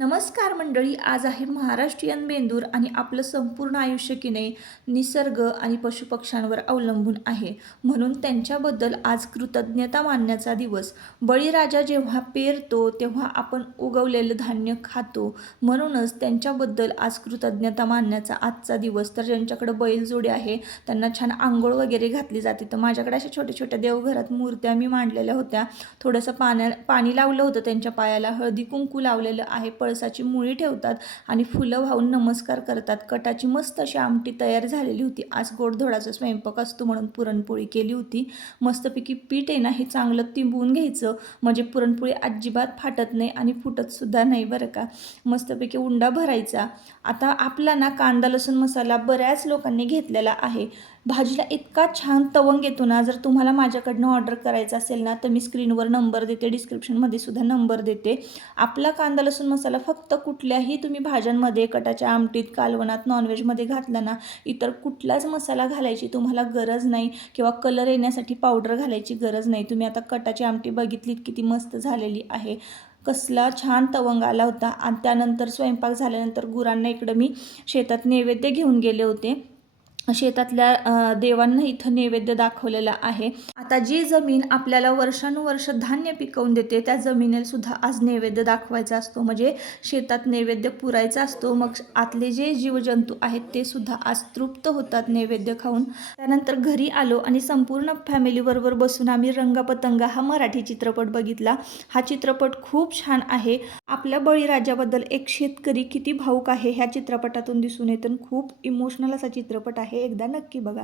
नमस्कार मंडळी, आज आहे महाराष्ट्रीयन बेंदूर आणि आपलं संपूर्ण आयुष्य की नाही निसर्ग आणि पशुपक्ष्यांवर अवलंबून आहे. म्हणून त्यांच्याबद्दल आज कृतज्ञता मानण्याचा दिवस. बळीराजा जेव्हा पेरतो तेव्हा आपण उगवलेलं धान्य खातो. म्हणूनच त्यांच्याबद्दल आज कृतज्ञता मानण्याचा आजचा दिवस. तर ज्यांच्याकडे बैलजोडी आहे त्यांना छान आंघोळ वगैरे घातली जाते. तर माझ्याकडे अशा छोट्या छोट्या देवघरात मूर्त्या मी मांडलेल्या होत्या. थोडंसं पाणी लावलं होतं त्यांच्या पायाला, हळदी कुंकू लावलेलं आहे, पळसाची मुळी ठेवतात आणि फुलं वाहून नमस्कार करतात. कटाची मस्त अशी आमटी तयार झालेली होती. आज गोडधोडाचा स्वयंपाक असतो म्हणून पुरणपोळी केली होती. मस्तपैकी पीठ आहे ना हे चांगलं तिंबून घ्यायचं, म्हणजे पुरणपोळी अजिबात फाटत नाही आणि फुटत सुद्धा नाही बरं का. मस्तपैकी उंडा भरायचा. आता आपला ना कांदा लसूण मसाला बऱ्याच लोकांनी घेतलेला आहे. भाजीला इतका छान तवंग येतो ना. जर तुम्हाला माझ्याकडनं ऑर्डर करायचं असेल ना तर मी स्क्रीनवर नंबर देते, डिस्क्रिप्शनमध्ये सुद्धा नंबर देते. आपला कांदा लसूण मसाला फक्त कुठल्याही तुम्ही भाज्यांमध्ये, कटाच्या आमटीत, कालवणात, नॉनव्हेजमध्ये घातला ना, इतर कुठलाच मसाला घालायची तुम्हाला गरज नाही किंवा कलर येण्यासाठी पावडर घालायची गरज नाही. तुम्ही आता कटाची आमटी बघितलीत किती मस्त झालेली आहे. कसला छान तवंग आला होता. आणि त्यानंतर स्वयंपाक झाल्यानंतर गुरांना इकडं मी शेतात नैवेद्य घेऊन गेले होते. शेतातल्या देवांना इथं नैवेद्य दाखवलेला आहे. आता जी जमीन आपल्याला वर्षानुवर्ष धान्य पिकवून देते त्या जमिनीला सुद्धा आज नैवेद्य दाखवायचा असतो, म्हणजे शेतात नैवेद्य पुरायचा असतो. मग आतले जे जीवजंतू आहेत ते सुद्धा आज तृप्त होतात नैवेद्य खाऊन. त्यानंतर घरी आलो आणि संपूर्ण फॅमिलीबरोबर बसून आम्ही रंगपतंग हा मराठी चित्रपट बघितला. हा चित्रपट खूप छान आहे. आपल्या बळीराजाबद्दल एक शेतकरी किती भावूक आहे ह्या चित्रपटातून दिसून येतं. खूप इमोशनल असा चित्रपट आहे. एकदा नक्की बघा.